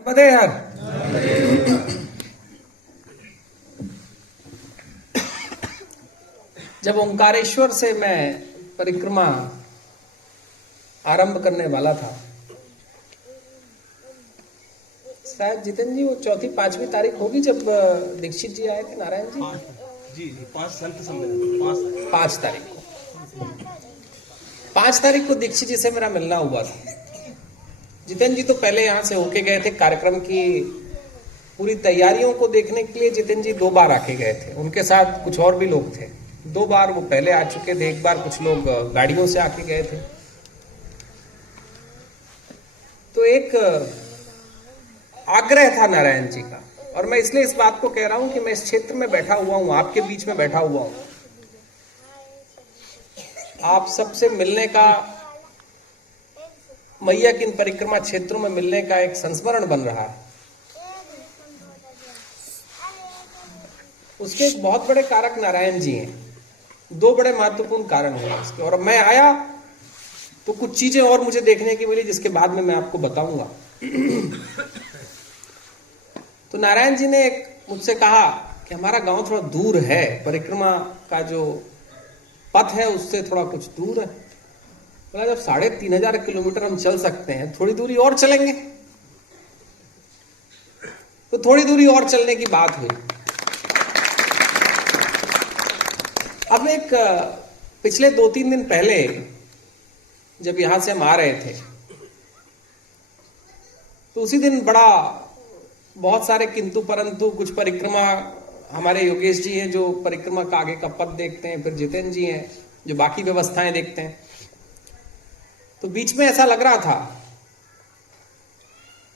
पता है यार, जब ओंकारेश्वर से मैं परिक्रमा आरंभ करने वाला था, शायद जितेंद्र जी वो चौथी पांचवी तारीख होगी जब दीक्षित जी आए थे, नारायण जी। जी 5 संत सम्मेलन 5 तारीख को 5 तारीख को दीक्षित जी से मेरा मिलना हुआ था। जितेंद्र जी तो पहले यहाँ से होके गए थे, कार्यक्रम की पूरी तैयारियों को देखने के लिए जितेंद्र जी 2 बार आके गए थे। उनके साथ कुछ और भी लोग थे, 2 बार वो पहले आ चुके थे, 1 बार कुछ लोग गाड़ियों से आके गए थे। तो एक आग्रह था नारायण जी का, और मैं इसलिए इस बात को कह रहा हूं कि मैं इस क्षेत्र में बैठा हुआ हूं, आपके बीच में बैठा हुआ हूं, आप सबसे मिलने का, मैया की इन परिक्रमा क्षेत्रों में मिलने का एक संस्मरण बन रहा है। उसके एक बहुत बड़े कारक नारायण जी हैं, 2 बड़े महत्वपूर्ण कारण हैं इसके। और मैं आया तो कुछ चीजें और मुझे देखने की मिली, जिसके बाद में मैं आपको बताऊंगा। तो नारायण जी ने मुझसे कहा कि हमारा गांव थोड़ा दूर है, परिक्रमा का जो पथ है उससे थोड़ा कुछ दूर है। बोला जब 3500 किलोमीटर हम चल सकते हैं, थोड़ी दूरी और चलेंगे। तो थोड़ी दूरी और चलने की बात हुई। अब एक पिछले 2-3 दिन पहले जब यहां से हम आ रहे थे, तो उसी दिन बहुत सारे किंतु परंतु, कुछ परिक्रमा, हमारे योगेश जी हैं जो परिक्रमा का आगे का पथ देखते हैं, फिर जितेंद्र जी हैं जो बाकी व्यवस्थाएं देखते हैं। तो बीच में ऐसा लग रहा था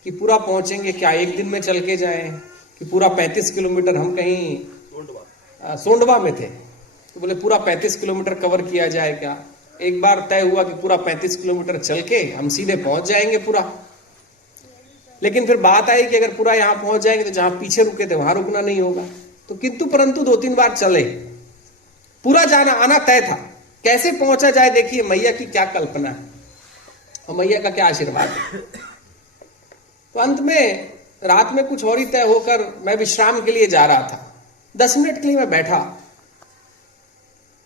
कि पूरा पहुंचेंगे क्या, एक दिन में चल के जाएं, कि पूरा 35 किलोमीटर, हम कहीं सोंडवा में थे तो बोले पूरा 35 किलोमीटर कवर किया जाए क्या। एक बार तय हुआ कि पूरा 35 किलोमीटर चल के हम सीधे पहुंच जाएंगे पूरा। लेकिन फिर बात आई कि अगर पूरा यहां पहुंच जाएंगे तो जहां पीछे रुके थे वहां रुकना नहीं होगा। तो किंतु परंतु 2-3 बार चले, पूरा जाना आना तय था। कैसे पहुंचा जाए, देखिए मैया की क्या कल्पना है और मैया का क्या आशीर्वाद है। तो अंत में रात में कुछ और ही तय होकर मैं विश्राम के लिए जा रहा था। 10 मिनट के लिए मैं बैठा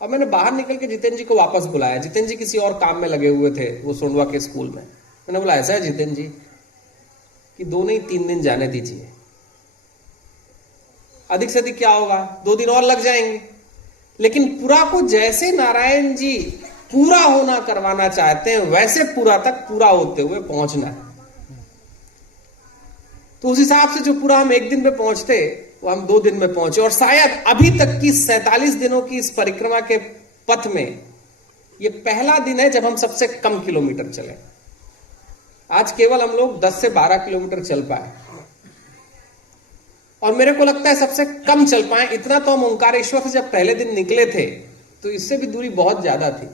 और मैंने बाहर निकल के जितेंद्र जी को वापस बुलाया। जितेंद्र जी किसी और काम में लगे हुए थे, वो सोंडवा के स्कूल में। मैंने बोला ऐसा है जितेंद्र जी कि 2 नहीं 3 दिन जाने दीजिए, अधिक से अधिक क्या होगा, 2 दिन और लग जाएंगे। लेकिन पूरा को जैसे नारायण जी पूरा होना करवाना चाहते हैं, वैसे पूरा तक पूरा होते हुए पहुंचना है। तो उस हिसाब से जो पूरा हम 1 दिन में पहुंचते, वो हम 2 दिन में पहुंचे। और शायद अभी तक की 47 दिनों की इस परिक्रमा के पथ में ये पहला दिन है जब हम सबसे कम किलोमीटर चले। आज केवल हम लोग 10 से 12 किलोमीटर चल पाए, और मेरे को लगता है सबसे कम चल पाए। इतना तो हम ओंकारेश्वर से जब पहले दिन निकले थे तो इससे भी दूरी बहुत ज्यादा थी।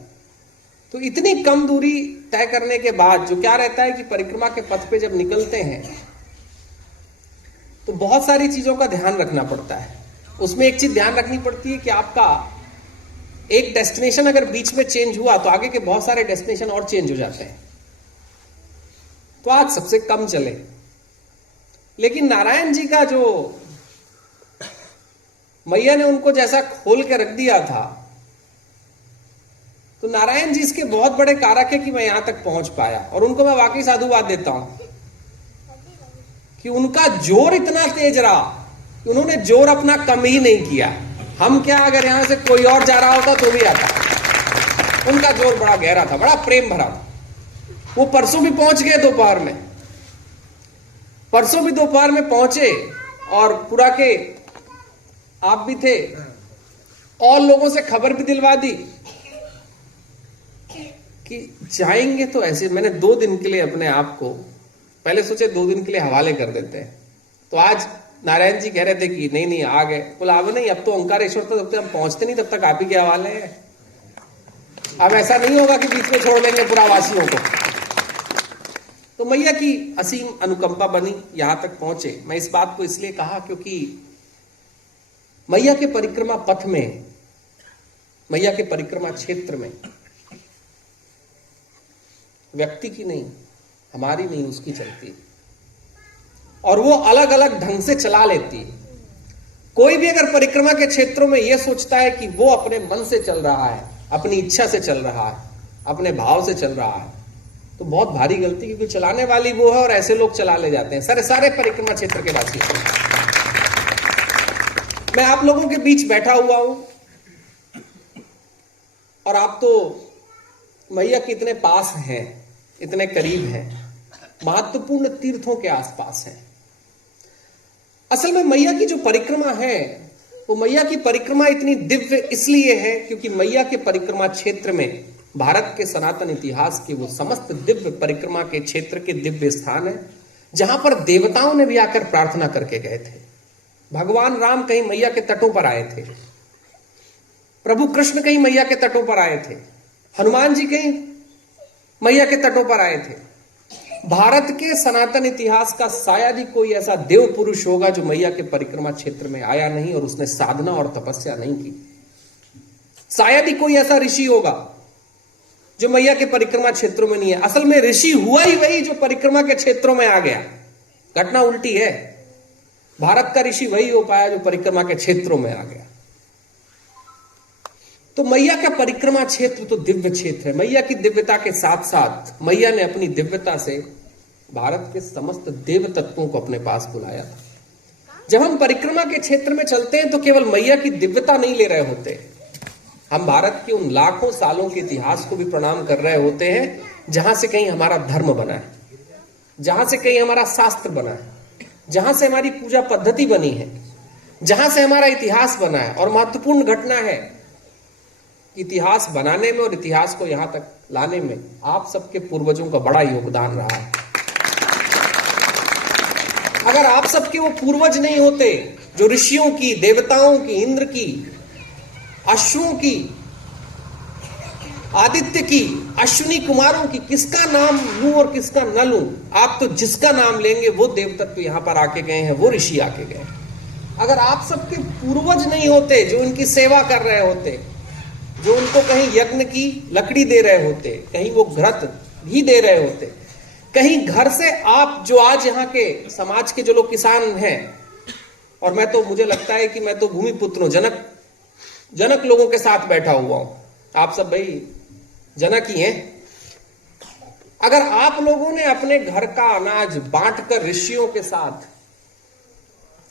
तो इतनी कम दूरी तय करने के बाद जो क्या रहता है कि परिक्रमा के पथ पे जब निकलते हैं तो बहुत सारी चीजों का ध्यान रखना पड़ता है। उसमें एक चीज ध्यान रखनी पड़ती है कि आपका एक डेस्टिनेशन अगर बीच में चेंज हुआ तो आगे के बहुत सारे डेस्टिनेशन और चेंज हो जाते हैं। तो आज सबसे कम चले, लेकिन नारायण जी का जो मैया ने उनको जैसा खोल के रख दिया था, तो नारायण जी इसके बहुत बड़े कारक है कि मैं यहां तक पहुंच पाया। और उनको मैं वाकई साधुवाद देता हूं कि उनका जोर इतना तेज रहा कि उन्होंने जोर अपना कम ही नहीं किया। हम क्या, अगर यहां से कोई और जा रहा होता तो भी आता। उनका जोर बड़ा गहरा था, बड़ा प्रेम भरा था। वो परसों भी पहुंच गए दोपहर में, परसों भी दोपहर में पहुंचे, और पूरा के आप भी थे, और लोगों से खबर भी दिलवा दी कि जाएंगे तो ऐसे। मैंने 2 दिन के लिए अपने आप को, पहले सोचे 2 दिन के लिए हवाले कर देते हैं। तो आज नारायण जी कह रहे थे कि नहीं नहीं आ गए। बोला अब नहीं, अब तो ओंकारेश्वर तो जब तक हम पहुंचते नहीं तब तक आप ही के हवाले हैं। अब ऐसा नहीं होगा कि बीच में छोड़ देंगे पूरा वासियों को। तो मैया की असीम अनुकंपा बनी, यहां तक पहुंचे। मैं इस बात को इसलिए कहा क्योंकि मैया के परिक्रमा पथ में, मैया के परिक्रमा क्षेत्र में व्यक्ति की नहीं, हमारी नहीं, उसकी चलती है। और वो अलग अलग ढंग से चला लेती है। कोई भी अगर परिक्रमा के क्षेत्रों में यह सोचता है कि वो अपने मन से चल रहा है, अपनी इच्छा से चल रहा है, अपने भाव से चल रहा है, तो बहुत भारी गलती, क्योंकि चलाने वाली वो है और ऐसे लोग चला ले जाते हैं। सारे परिक्रमा क्षेत्र के वासी। मैं आप लोगों के बीच बैठा हुआ हूं और आप तो मैया के इतने पास हैं, इतने करीब हैं, महत्वपूर्ण तीर्थों के आसपास हैं। असल में मैया की जो परिक्रमा है, वो मैया की परिक्रमा इतनी दिव्य इसलिए है क्योंकि मैया के परिक्रमा क्षेत्र में भारत के सनातन इतिहास के वो समस्त दिव्य परिक्रमा के क्षेत्र के दिव्य स्थान है, जहां पर देवताओं ने भी आकर प्रार्थना करके गए थे। भगवान राम कहीं मैया के तटों पर आए थे, प्रभु कृष्ण कहीं मैया के तटों पर आए थे, हनुमान जी कहीं मैया के तटों पर आए थे। भारत के सनातन इतिहास का शायद ही कोई ऐसा देव पुरुष होगा जो मैया के परिक्रमा क्षेत्र में आया नहीं और उसने साधना और तपस्या नहीं की। शायद ही कोई ऐसा ऋषि होगा जो मैया के परिक्रमा क्षेत्रों में नहीं है। असल में ऋषि हुआ ही वही जो परिक्रमा के क्षेत्रों में आ गया। घटना उल्टी है, भारत का ऋषि वही हो पाया जो परिक्रमा के क्षेत्रों में आ गया। तो मैया का परिक्रमा क्षेत्र तो दिव्य क्षेत्र है। मैया की दिव्यता के साथ साथ मैया ने अपनी दिव्यता से भारत के समस्त देव तत्वों को अपने पास बुलाया था। जब हम परिक्रमा के क्षेत्र में चलते हैं तो केवल मैया की दिव्यता नहीं ले रहे होते, हम भारत के उन लाखों सालों के इतिहास को भी प्रणाम कर रहे होते हैं जहां से कहीं हमारा धर्म बना है, जहां से कहीं हमारा शास्त्र बना है, जहां से हमारी पूजा पद्धति बनी है, जहां से हमारा इतिहास बना है। और महत्वपूर्ण घटना है, इतिहास बनाने में और इतिहास को यहां तक लाने में आप सबके पूर्वजों का बड़ा योगदान रहा है। अगर आप सबके वो पूर्वज नहीं होते जो ऋषियों की, देवताओं की, इंद्र की, अश्वों की, आदित्य की, अश्विनी कुमारों की, किसका नाम लूं और किसका न लूं, आप तो जिसका नाम लेंगे वो देवतत्व यहां पर आके गए हैं, वो ऋषि आके गए। अगर आप सबके पूर्वज नहीं होते जो इनकी सेवा कर रहे होते, जो उनको कहीं यज्ञ की लकड़ी दे रहे होते, कहीं वो घृत भी दे रहे होते, कहीं घर से आप जो आज यहाँ के समाज के जो लोग किसान हैं, और मैं तो, मुझे लगता है कि मैं तो भूमिपुत्र हूं, जनक लोगों के साथ बैठा हुआ हूं। आप सब भाई जनक ही हैं। अगर आप लोगों ने अपने घर का अनाज बांटकर ऋषियों के साथ,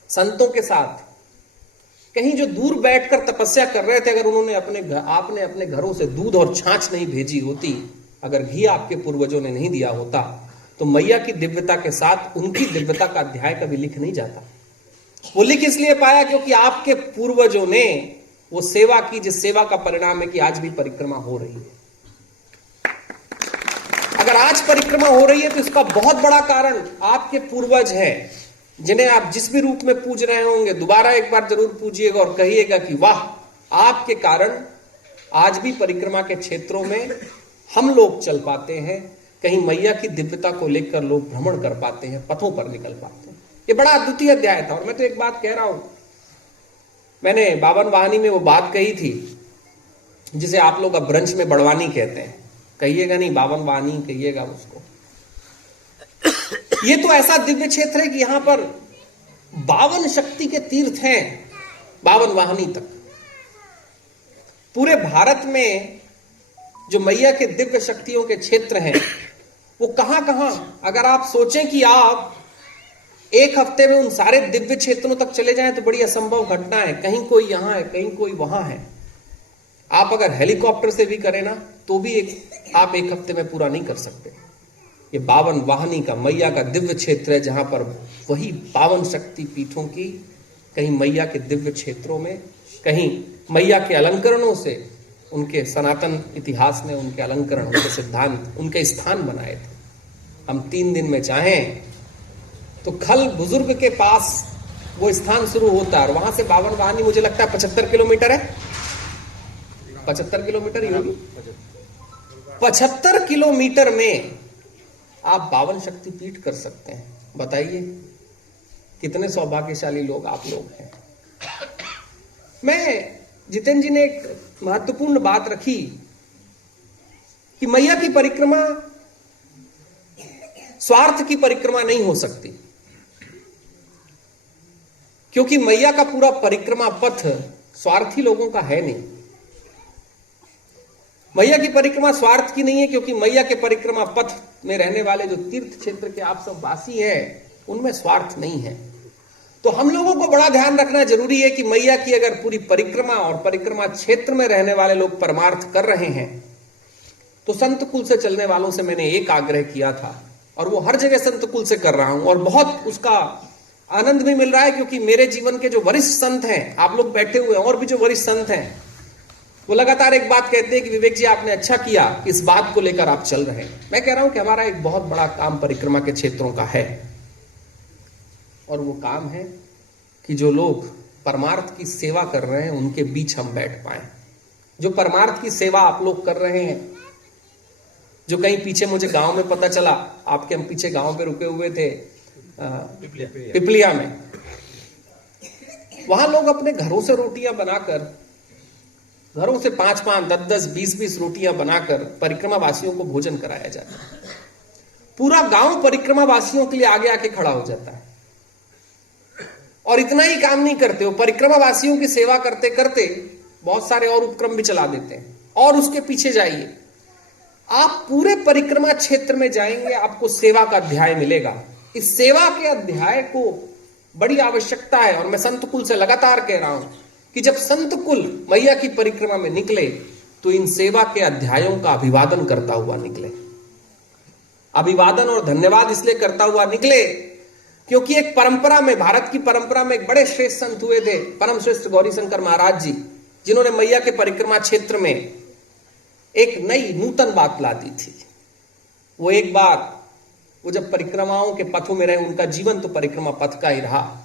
संतों के साथ, कहीं जो दूर बैठकर तपस्या कर रहे थे, अगर उन्होंने आपने अपने घरों से दूध और छाछ नहीं भेजी होती, अगर घी आपके पूर्वजों ने नहीं दिया होता, तो मैया की दिव्यता के साथ उनकी दिव्यता का अध्याय कभी लिख नहीं जाता। वो लिख इसलिए पाया क्योंकि आपके पूर्वजों ने वो सेवा की, जिस सेवा का परिणाम है कि आज भी परिक्रमा हो रही है। अगर आज परिक्रमा हो रही है तो इसका बहुत बड़ा कारण आपके पूर्वज हैं, जिन्हें आप जिस भी रूप में पूज रहे होंगे, दोबारा एक बार जरूर पूजिएगा और कहिएगा कि वाह, आपके कारण आज भी परिक्रमा के क्षेत्रों में हम लोग चल पाते हैं, कहीं मैया की दिव्यता को लेकर लोग भ्रमण कर पाते हैं, पथों पर निकल पाते हैं। ये बड़ा अद्वितीय अध्याय था। और मैं तो एक बात कह रहा हूं, मैंने बावन वाहनी में वो बात कही थी जिसे आप लोग अब ब्रंच में बड़वानी कहते हैं, कहिएगा नहीं, बावन वाहनी कहिएगा उसको। ये तो ऐसा दिव्य क्षेत्र है कि यहां पर 52 शक्ति के तीर्थ हैं, 52 वाहनी तक। पूरे भारत में जो मैया के दिव्य शक्तियों के क्षेत्र हैं वो कहां कहां, अगर आप सोचें कि आप एक हफ्ते में उन सारे दिव्य क्षेत्रों तक चले जाएं तो बड़ी असंभव घटना है। कहीं कोई यहां है, कहीं कोई वहां है। आप अगर हेलीकॉप्टर से भी करें ना तो भी आप एक हफ्ते में पूरा नहीं कर सकते। ये 52 वाहनी का मैया का दिव्य क्षेत्र है, जहां पर वही 52 शक्ति पीठों की, कहीं मैया के दिव्य क्षेत्रों में, कहीं मैया के अलंकरणों से उनके सनातन इतिहास ने उनके अलंकरण, उनके सिद्धांत, उनके स्थान बनाए थे। हम 3 दिन में चाहें तो खल बुजुर्ग के पास वो स्थान शुरू होता है और वहां से 52 वाहनी मुझे लगता है 75 किलोमीटर है, 75 किलोमीटर ही होगी। 75 किलोमीटर में आप 52 शक्तिपीठ कर सकते हैं। बताइए कितने सौभाग्यशाली लोग आप लोग हैं। मैं, जितेंद्र जी ने एक महत्वपूर्ण बात रखी कि मैया की परिक्रमा स्वार्थ की परिक्रमा नहीं हो सकती। क्योंकि मैया का पूरा परिक्रमा पथ स्वार्थी लोगों का है नहीं। मैया की परिक्रमा स्वार्थ की नहीं है, क्योंकि मैया के परिक्रमा पथ में रहने वाले जो तीर्थ क्षेत्र के आप सब वासी हैं, उनमें स्वार्थ नहीं है। तो हम लोगों को बड़ा ध्यान रखना जरूरी है कि मैया की अगर पूरी परिक्रमा और परिक्रमा क्षेत्र में रहने वाले लोग परमार्थ कर रहे हैं, तो संत कुल से चलने वालों से मैंने एक आग्रह किया था, और वो हर जगह संत कुल से कर रहा हूं, और बहुत उसका आनंद भी मिल रहा है। क्योंकि मेरे जीवन के जो वरिष्ठ संत हैं, आप लोग बैठे हुए हैं, और भी जो वरिष्ठ संत हैं, वो लगातार एक बात कहते हैं कि विवेक जी आपने अच्छा किया, इस बात को लेकर आप चल रहे हैं। मैं कह रहा हूं कि हमारा एक बहुत बड़ा काम परिक्रमा के क्षेत्रों का है, और वो काम है कि जो लोग परमार्थ की सेवा कर रहे हैं उनके बीच हम बैठ पाए। जो परमार्थ की सेवा आप लोग कर रहे हैं, जो कहीं पीछे मुझे गांव में पता चला, आपके हम पीछे गांव पे रुके हुए थे पिपलिया में, वहां लोग अपने घरों से रोटियां बनाकर, घरों से 5-5, 10-10, 20-20 रोटियां बनाकर परिक्रमा वासियों को भोजन कराया जाता है। पूरा गांव परिक्रमा वासियों के लिए आगे आके खड़ा हो जाता है। और इतना ही काम नहीं करते, वो परिक्रमा वासियों की सेवा करते करते बहुत सारे और उपक्रम भी चला देते हैं। और उसके पीछे जाइए, आप पूरे परिक्रमा क्षेत्र में जाएंगे, आपको सेवा का अध्याय मिलेगा। इस सेवा के अध्याय को बड़ी आवश्यकता है, और मैं संत कुल से लगातार कह रहा हूं कि जब संत कुल मैया की परिक्रमा में निकले, तो इन सेवा के अध्यायों का अभिवादन करता हुआ निकले। अभिवादन और धन्यवाद इसलिए करता हुआ निकले क्योंकि एक परंपरा में, भारत की परंपरा में एक बड़े श्रेष्ठ संत हुए थे, परम श्रेष्ठ गौरी शंकर महाराज जी, जिन्होंने मैया के परिक्रमा क्षेत्र में एक नई नूतन बात ला दी थी। वो एक बार, वो जब परिक्रमाओं के पथों में रहे, उनका जीवन तो परिक्रमा पथ का ही रहा,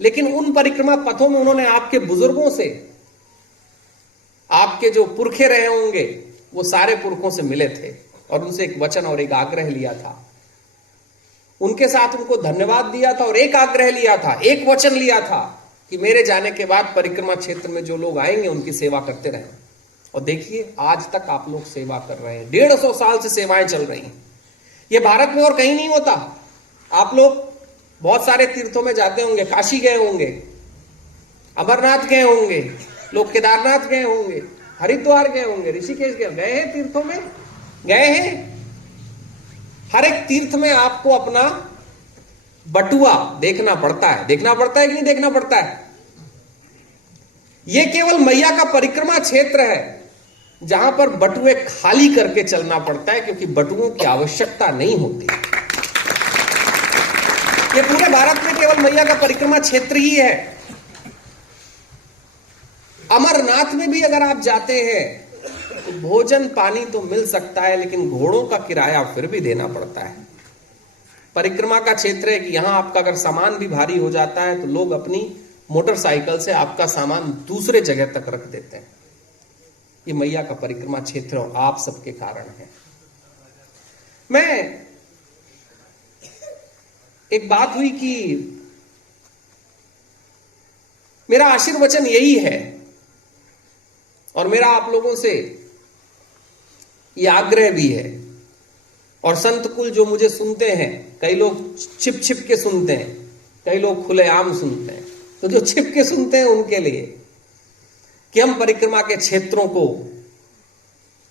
लेकिन उन परिक्रमा पथों में उन्होंने आपके बुजुर्गों से, आपके जो पुरखे रहे होंगे, वो सारे पुरखों से मिले थे, और उनसे एक वचन और एक आग्रह लिया था। उनके साथ उनको धन्यवाद दिया था, और एक आग्रह लिया था, एक वचन लिया था कि मेरे जाने के बाद परिक्रमा क्षेत्र में जो लोग आएंगे उनकी सेवा करते रहें। और देखिए, आज तक आप लोग सेवा कर रहे हैं, 150 साल से सेवाएं चल रही हैं। ये भारत में और कहीं नहीं होता। आप लोग बहुत सारे तीर्थों में जाते होंगे, काशी गए होंगे, अमरनाथ गए होंगे, लोग केदारनाथ गए होंगे, हरिद्वार गए होंगे, ऋषिकेश गए हैं, तीर्थों में गए हैं। हर एक तीर्थ में आपको अपना बटुआ देखना पड़ता है। देखना पड़ता है कि नहीं देखना पड़ता है? यह केवल मैया का परिक्रमा क्षेत्र है जहां पर बटुए खाली करके चलना पड़ता है, क्योंकि बटुओं की आवश्यकता नहीं होती। ये पूरे भारत में केवल मैया का परिक्रमा क्षेत्र ही है। अमरनाथ में भी अगर आप जाते हैं तो भोजन पानी तो मिल सकता है, लेकिन घोड़ों का किराया फिर भी देना पड़ता है। परिक्रमा का क्षेत्र है कि यहां आपका अगर सामान भी भारी हो जाता है तो लोग अपनी मोटरसाइकिल से आपका सामान दूसरे जगह तक रख देते हैं। ये मैया का परिक्रमा क्षेत्र और आप सबके कारण है। मैं एक बात हुई कि मेरा आशीर्वचन यही है, और मेरा आप लोगों से यह आग्रह भी है, और संत कुल जो मुझे सुनते हैं, कई लोग छिप छिप के सुनते हैं, कई लोग खुलेआम सुनते हैं, तो जो छिप के सुनते हैं उनके लिए कि हम परिक्रमा के क्षेत्रों को,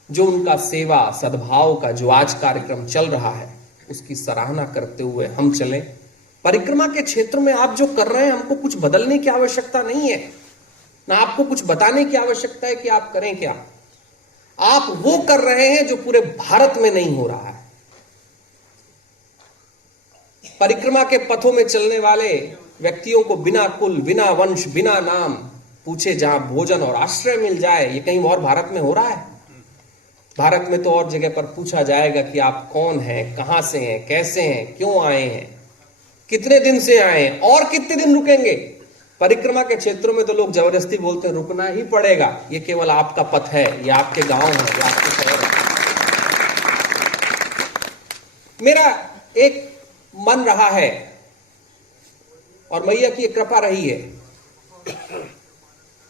जो उनका सेवा सद्भाव का जो आज कार्यक्रम चल रहा है, उसकी सराहना करते हुए हम चलें। परिक्रमा के क्षेत्र में आप जो कर रहे हैं, हमको कुछ बदलने की आवश्यकता नहीं है, ना आपको कुछ बताने की आवश्यकता है कि आप करें क्या। आप वो कर रहे हैं जो पूरे भारत में नहीं हो रहा है। परिक्रमा के पथों में चलने वाले व्यक्तियों को बिना कुल, बिना वंश, बिना नाम पूछे जहां भोजन और आश्रय मिल जाए, ये कहीं और भारत में हो रहा है? भारत में तो और जगह पर पूछा जाएगा कि आप कौन हैं, कहां से हैं, कैसे हैं, क्यों आए हैं, कितने दिन से आए हैं, और कितने दिन रुकेंगे। परिक्रमा के क्षेत्रों में तो लोग जबरदस्ती बोलते हैं रुकना ही पड़ेगा, ये केवल आपका पथ है, ये आपके गांव है, ये आपके शहर है। मेरा एक मन रहा है, और मैया की एक कृपा रही है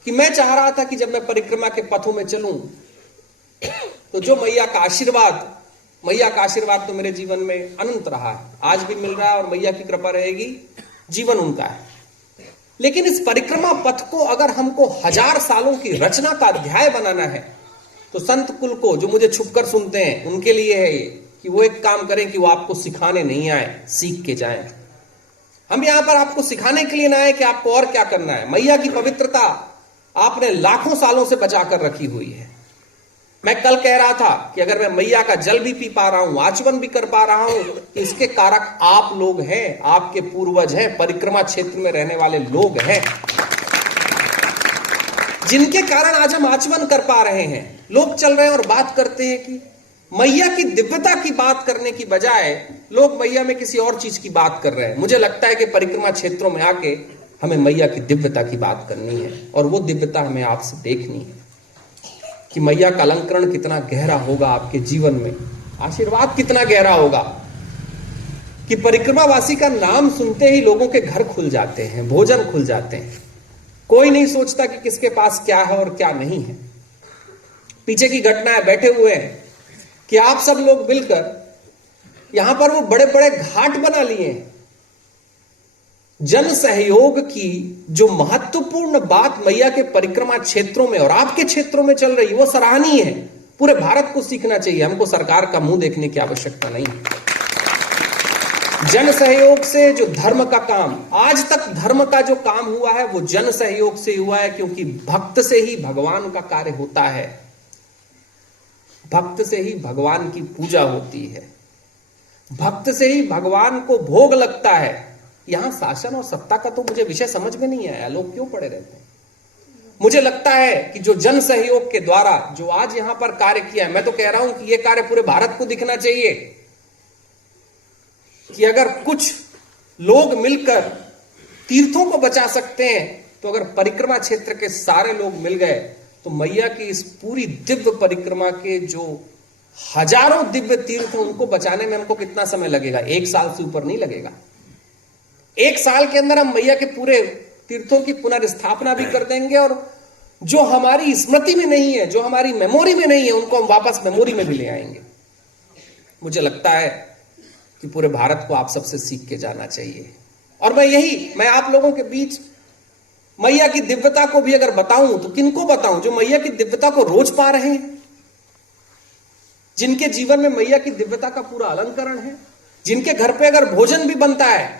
कि मैं चाह रहा था कि जब मैं परिक्रमा के पथों में चलूं तो जो मैया का आशीर्वाद तो मेरे जीवन में अनंत रहा है, आज भी मिल रहा है, और मैया की कृपा रहेगी, जीवन उनका है। लेकिन इस परिक्रमा पथ को अगर हमको 1000 सालों की रचना का अध्याय बनाना है तो संत कुल को, जो मुझे छुपकर सुनते हैं, उनके लिए है ये कि वो एक काम करें कि वो आपको सिखाने नहीं आए, सीख के जाएं। हम यहां पर आपको सिखाने के लिए ना आए कि आपको और क्या करना है। मैया की पवित्रता आपने लाखों सालों से बचा कर रखी हुई है। मैं कल कह रहा था कि अगर मैं मैया का जल भी पी पा रहा हूं, आचमन भी कर पा रहा हूं, तो इसके कारक आप लोग हैं, आपके पूर्वज हैं, परिक्रमा क्षेत्र में रहने वाले लोग हैं, जिनके कारण आज हम आचमन कर पा रहे हैं। लोग चल रहे हैं और बात करते हैं कि मैया की दिव्यता की बात करने की बजाय लोग मैया में किसी और चीज की बात कर रहे हैं। मुझे लगता है कि परिक्रमा क्षेत्रों में आके हमें मैया की दिव्यता की बात करनी है, और वो दिव्यता हमें आपसे देखनी है कि मैया का अलंकरण कितना गहरा होगा आपके जीवन में, आशीर्वाद कितना गहरा होगा कि परिक्रमावासी का नाम सुनते ही लोगों के घर खुल जाते हैं, भोजन खुल जाते हैं। कोई नहीं सोचता कि किसके पास क्या है और क्या नहीं है। पीछे की घटना है, बैठे हुए हैं कि आप सब लोग मिलकर यहां पर वो बड़े बड़े घाट बना लिए हैं। जन सहयोग की जो महत्वपूर्ण बात मैया के परिक्रमा क्षेत्रों में और आपके क्षेत्रों में चल रही, वो सराहनीय है। पूरे भारत को सीखना चाहिए। हमको सरकार का मुंह देखने की आवश्यकता नहीं है। जन सहयोग से जो धर्म का काम, आज तक धर्म का जो काम हुआ है वो जन सहयोग से हुआ है, क्योंकि भक्त से ही भगवान का कार्य होता है, भक्त से ही भगवान की पूजा होती है, भक्त से ही भगवान को भोग लगता है। यहां शासन और सत्ता का तो मुझे विषय समझ में नहीं आया, लोग क्यों पड़े रहते हैं। मुझे लगता है कि जो जन सहयोग के द्वारा जो आज यहां पर कार्य किया है, मैं तो कह रहा हूं कि यह कार्य पूरे भारत को दिखना चाहिए कि अगर कुछ लोग मिलकर तीर्थों को बचा सकते हैं, तो अगर परिक्रमा क्षेत्र के सारे लोग मिल गए तो मैया की इस पूरी दिव्य परिक्रमा के जो हजारों दिव्य तीर्थ हैं उनको बचाने में हमको कितना समय लगेगा? 1 साल से ऊपर नहीं लगेगा। 1 साल के अंदर हम मैया के पूरे तीर्थों की पुनर्स्थापना भी कर देंगे, और जो हमारी स्मृति में नहीं है, जो हमारी मेमोरी में नहीं है, उनको हम वापस मेमोरी में भी ले आएंगे। मुझे लगता है कि पूरे भारत को आप सबसे सीख के जाना चाहिए। और मैं आप लोगों के बीच मैया की दिव्यता को भी अगर बताऊं तो किनको बताऊं? जो मैया की दिव्यता को रोज पा रहे हैं, जिनके जीवन में मैया की दिव्यता का पूरा अलंकरण है, जिनके घर पे अगर भोजन भी बनता है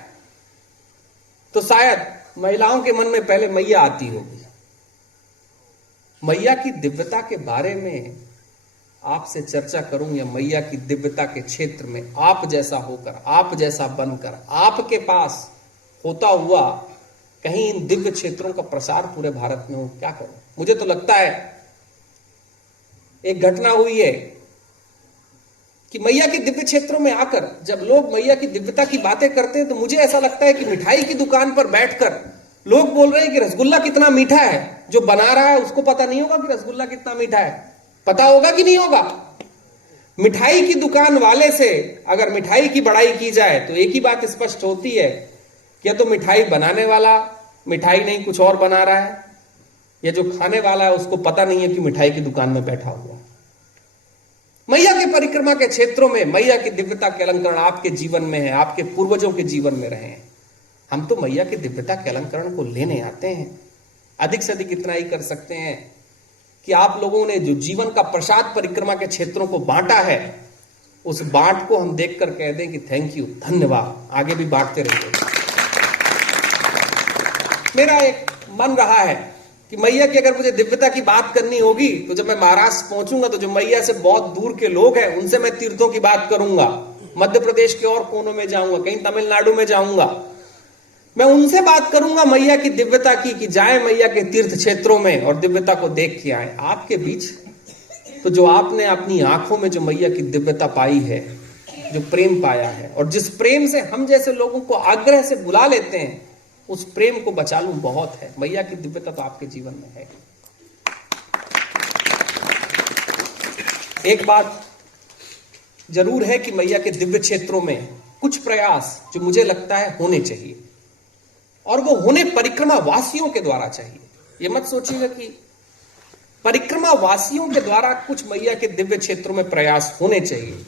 तो शायद महिलाओं के मन में पहले मैया आती होगी। मैया की दिव्यता के बारे में आपसे चर्चा करूं, या मैया की दिव्यता के क्षेत्र में आप जैसा होकर, आप जैसा बनकर, आपके पास होता हुआ कहीं इन दिव्य क्षेत्रों का प्रसार पूरे भारत में हो, क्या करूं? मुझे तो लगता है एक घटना हुई है कि मैया के दिव्य क्षेत्रों में आकर जब लोग मैया की दिव्यता की बातें करते हैं तो मुझे ऐसा लगता है कि मिठाई की दुकान पर बैठकर लोग बोल रहे हैं कि रसगुल्ला कितना मीठा है। जो बना रहा है उसको पता नहीं होगा कि रसगुल्ला कितना मीठा है, पता होगा कि नहीं होगा? मिठाई की दुकान वाले से अगर मिठाई की बड़ाई की जाए तो एक ही बात स्पष्ट होती है कि या तो मिठाई बनाने वाला मिठाई नहीं कुछ और बना रहा है, या जो खाने वाला है उसको पता नहीं है कि मिठाई की दुकान में बैठा हुआ। मैया के परिक्रमा के क्षेत्रों में मैया की दिव्यता के अलंकरण आपके जीवन में है, आपके पूर्वजों के जीवन में रहे हैं। हम तो मैया की दिव्यता के अलंकरण को लेने आते हैं। अधिक से अधिक इतना ही कर सकते हैं कि आप लोगों ने जो जीवन का प्रसाद परिक्रमा के क्षेत्रों को बांटा है, उस बांट को हम देखकर कह दें कि थैंक यू, धन्यवाद, आगे भी बांटते रहिए। मेरा एक मन रहा है कि मैया की अगर मुझे दिव्यता की बात करनी होगी तो जब मैं महाराष्ट्र पहुंचूंगा तो जो मैया से बहुत दूर के लोग हैं उनसे मैं तीर्थों की बात करूंगा। मध्य प्रदेश के और कोनों में जाऊंगा, कहीं तमिलनाडु में जाऊंगा, मैं उनसे बात करूंगा मैया की दिव्यता की कि जाए मैया के तीर्थ क्षेत्रों में और दिव्यता को देख के आए। आपके बीच तो जो आपने अपनी आंखों में जो मैया की दिव्यता पाई है, जो प्रेम पाया है, और जिस प्रेम से हम जैसे लोगों को आग्रह से बुला लेते हैं, उस प्रेम को बचा लूं बहुत है। मैया की दिव्यता तो आपके जीवन में है। एक बात जरूर है कि मैया के दिव्य क्षेत्रों में कुछ प्रयास जो मुझे लगता है होने चाहिए, और वो होने परिक्रमा वासियों के द्वारा चाहिए। ये मत सोचिएगा कि परिक्रमा वासियों के द्वारा कुछ मैया के दिव्य क्षेत्रों में प्रयास होने चाहिए।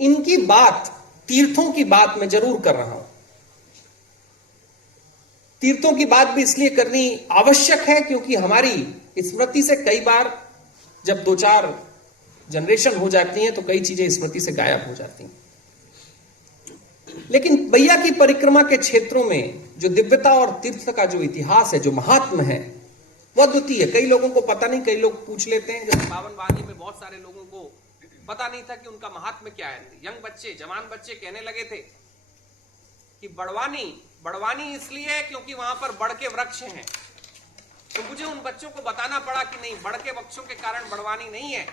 इनकी बात, तीर्थों की बात मैं जरूर कर रहा हूं। तीर्थों की बात भी इसलिए करनी आवश्यक है क्योंकि हमारी स्मृति से कई बार जब 2-4 जनरेशन हो जाती हैं तो कई चीजें स्मृति से गायब हो जाती हैं। लेकिन मैया की परिक्रमा के क्षेत्रों में जो दिव्यता और तीर्थ का जो इतिहास है, जो महात्म है, वह अद्वितीय है। कई लोगों को पता नहीं, कई लोग पूछ लेते हैं, जैसे पावन वाणी में बहुत सारे लोगों को पता नहीं था कि उनका महात्म्य क्या है। यंग बच्चे, जवान बच्चे कहने लगे थे कि बड़वानी इसलिए है क्योंकि वहां पर बड़ के वृक्ष हैं। तो मुझे उन बच्चों को बताना पड़ा कि नहीं, बड़ के वृक्षों के कारण बड़वानी नहीं है,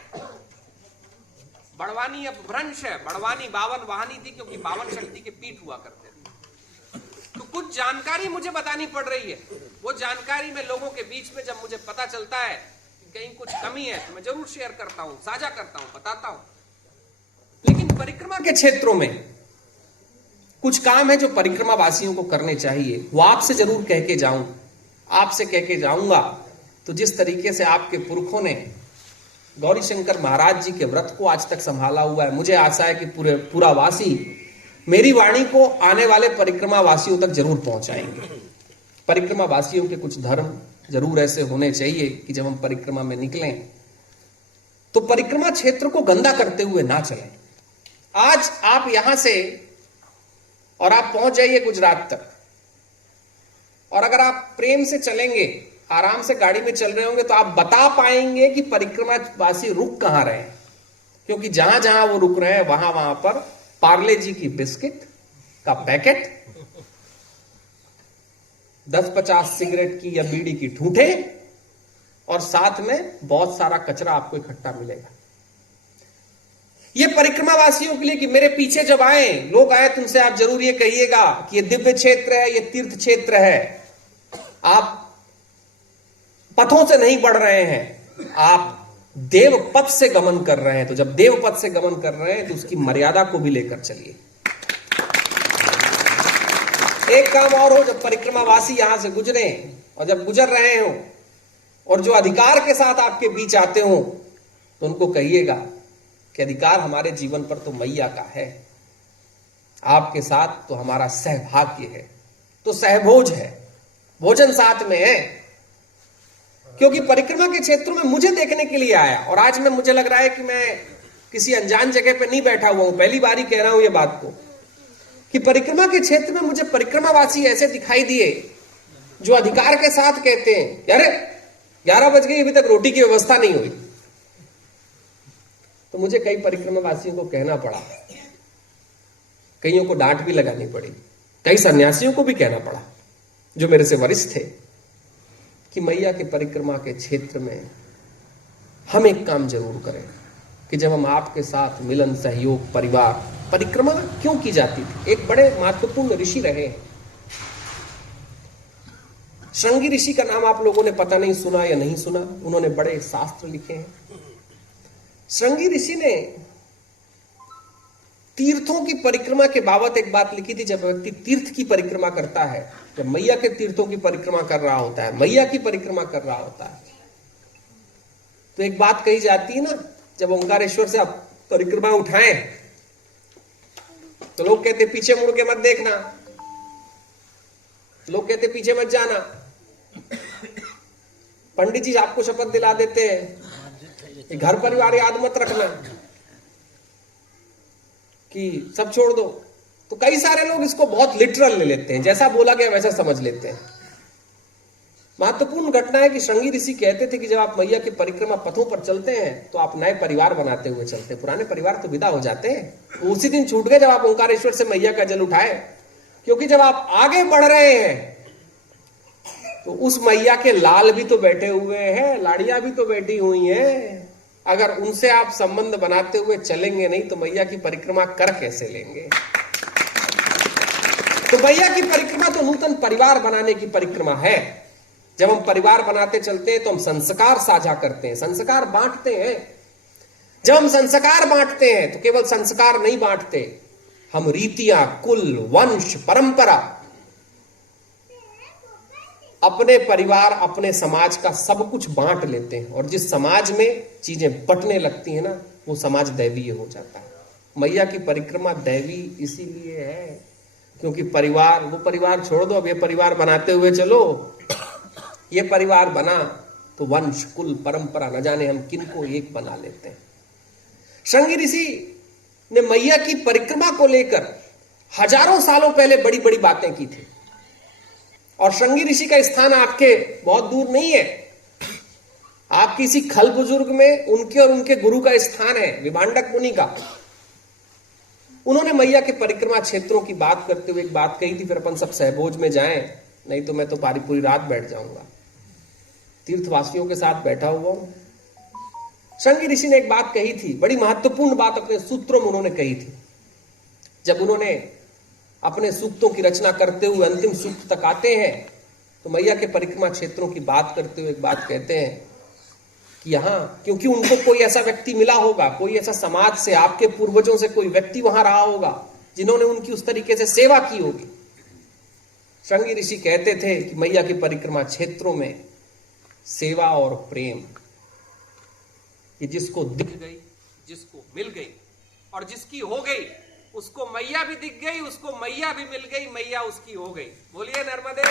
बड़वानी अब भ्रंश है। बड़वानी 52 वाहनी थी क्योंकि 52 शक्ति के पीठ हुआ करते थे। तो कुछ जानकारी मुझे बतानी पड़ रही है। वो जानकारी में लोगों के बीच में जब मुझे पता चलता है कि कहीं कुछ कमी है तो मैं जरूर शेयर करता हूं, साझा करता हूं, बताता हूं। लेकिन परिक्रमा के क्षेत्रों में कुछ काम है जो परिक्रमा वासियों को करने चाहिए। वो आपसे जरूर कह के जाऊं, आपसे कह के जाऊंगा। तो जिस तरीके से आपके पुरखों ने गौरी शंकर महाराज जी के व्रत को आज तक संभाला हुआ है, मुझे आशा है कि पूरा वासी मेरी वाणी को आने वाले परिक्रमा वासियों तक जरूर पहुंचाएंगे। परिक्रमा वासियों के कुछ धर्म जरूर ऐसे होने चाहिए कि जब हम परिक्रमा में निकलें तो परिक्रमा क्षेत्र को गंदा करते हुए ना चलें। आज आप यहां से और आप पहुंच जाइए गुजरात तक, और अगर आप प्रेम से चलेंगे, आराम से गाड़ी में चल रहे होंगे, तो आप बता पाएंगे कि परिक्रमा वासी रुक कहां रहे हैं। क्योंकि जहां जहां वो रुक रहे हैं वहां वहां पर पार्ले जी की बिस्किट का पैकेट, 10-50 सिगरेट की या बीड़ी की ठूठे, और साथ में बहुत सारा कचरा आपको इकट्ठा मिलेगा। ये परिक्रमा वासियों के लिए कि मेरे पीछे जब आए लोग आए, तुमसे आप जरूर ये कहिएगा कि ये दिव्य क्षेत्र है, ये तीर्थ क्षेत्र है। आप पथों से नहीं बढ़ रहे हैं, आप देव पथ से गमन कर रहे हैं। तो जब देव पथ से गमन कर रहे हैं तो उसकी मर्यादा को भी लेकर चलिए। एक काम और हो, जब परिक्रमा वासी यहां से गुजरे और जब गुजर रहे हो और जो अधिकार के साथ आपके बीच आते हो, तो उनको कहिएगा कि अधिकार हमारे जीवन पर तो मैया का है, आपके साथ तो हमारा सहभाग्य है, तो सहभोज है, भोजन साथ में है। क्योंकि परिक्रमा के क्षेत्रों में मुझे देखने के लिए आया, और आज मुझे लग रहा है कि मैं किसी अनजान जगह पे नहीं बैठा हुआ हूं, पहली बार ही कह रहा हूं ये बात को, कि परिक्रमा के क्षेत्र में मुझे परिक्रमावासी ऐसे दिखाई दिए जो अधिकार के साथ कहते हैं, अरे 11 बज गई, अभी तक रोटी की व्यवस्था नहीं हुई। तो मुझे कई परिक्रमावासियों को कहना पड़ा, कईयों को डांट भी लगानी पड़ी, कई सन्यासियों को भी कहना पड़ा जो मेरे से वरिष्ठ थे, कि मैया के परिक्रमा के क्षेत्र में हम एक काम जरूर करें कि जब हम आपके साथ मिलन, सहयोग, परिवार, परिक्रमा क्यों की जाती थी। एक बड़े महत्वपूर्ण ऋषि रहे हैं, श्रृंगी ऋषि का नाम आप लोगों ने पता नहीं सुना या नहीं सुना, उन्होंने बड़े शास्त्र लिखे हैं। श्रृंगी ऋषि ने तीर्थों की परिक्रमा के बाबत एक बात लिखी थी। जब व्यक्ति तीर्थ की परिक्रमा करता है, जब मैया के तीर्थों की परिक्रमा कर रहा होता है, मैया की परिक्रमा कर रहा होता है, तो एक बात कही जाती है ना, जब ओंकारेश्वर से आप परिक्रमा उठाएं तो लोग कहते पीछे मुड़ के मत देखना, लोग कहते पीछे मत जाना। पंडित जी आपको शपथ दिला देते हैं, घर परिवार याद मत रखना, कि सब छोड़ दो। तो कई सारे लोग इसको बहुत लिटरल ले लेते हैं, जैसा बोला गया वैसा समझ लेते हैं। महत्वपूर्ण घटना है कि श्रृंगी ऋषि कहते थे कि जब आप मैया के परिक्रमा पथों पर चलते हैं तो आप नए परिवार बनाते हुए चलते हैं। पुराने परिवार तो विदा हो जाते हैं, वो उसी दिन छूट गए जब आप ओंकारेश्वर से मैया का जल उठाए। क्योंकि जब आप आगे बढ़ रहे हैं तो उस मैया के लाल भी तो बैठे हुए हैं, लाड़ियां भी तो बैठी हुई हैं। अगर उनसे आप संबंध बनाते हुए चलेंगे नहीं तो मैया की परिक्रमा कर कैसे लेंगे। तो मैया की परिक्रमा तो नूतन परिवार बनाने की परिक्रमा है। जब हम परिवार बनाते चलते हैं तो हम संस्कार साझा करते हैं, संस्कार बांटते हैं। जब हम संस्कार बांटते हैं तो केवल संस्कार नहीं बांटते, हम रीतियां, कुल, वंश, परंपरा, अपने परिवार, अपने समाज का सब कुछ बांट लेते हैं। और जिस समाज में चीजें बंटने लगती हैं ना, वो समाज दैवीय हो जाता है। मैया की परिक्रमा दैवी इसीलिए है क्योंकि परिवार, वो परिवार छोड़ दो, अब ये परिवार बनाते हुए चलो। ये परिवार बना तो वंश, कुल, परंपरा, न जाने हम किनको एक बना लेते हैं। श्रृंगी ऋषि ने मैया की परिक्रमा को लेकर हजारों सालों पहले बड़ी बड़ी बातें की थी। और श्रृंगी ऋषि का स्थान आपके बहुत दूर नहीं है, आप किसी खल बुजुर्ग में उनके और उनके गुरु का स्थान है, विभांडक मुनि का। उन्होंने मैया के परिक्रमा क्षेत्रों की बात करते हुए एक बात कही थी, फिर अपन सब सहभोज में जाएं, नहीं तो मैं तो पूरी रात बैठ जाऊंगा, तीर्थवासियों के साथ बैठा हुआ हूं। श्रृंगी ऋषि ने एक बात कही थी, बड़ी महत्वपूर्ण बात अपने सूत्रों में उन्होंने कही थी। जब उन्होंने अपने सूक्तों की रचना करते हुए अंतिम सूक्त तक आते हैं तो मैया के परिक्रमा क्षेत्रों की बात करते हुए एक बात कहते हैं कि यहां, क्योंकि उनको कोई ऐसा व्यक्ति मिला होगा, कोई ऐसा समाज से, आपके पूर्वजों से कोई व्यक्ति वहां रहा होगा जिन्होंने उनकी उस तरीके से सेवा की होगी। श्रृंगी ऋषि कहते थे कि मैया के परिक्रमा क्षेत्रों में सेवा और प्रेम, ये जिसको दिख गई, जिसको मिल गई और जिसकी हो गई, उसको मैया भी दिख गई, उसको मैया भी मिल गई, मैया उसकी हो गई। बोलिए नर्मदे।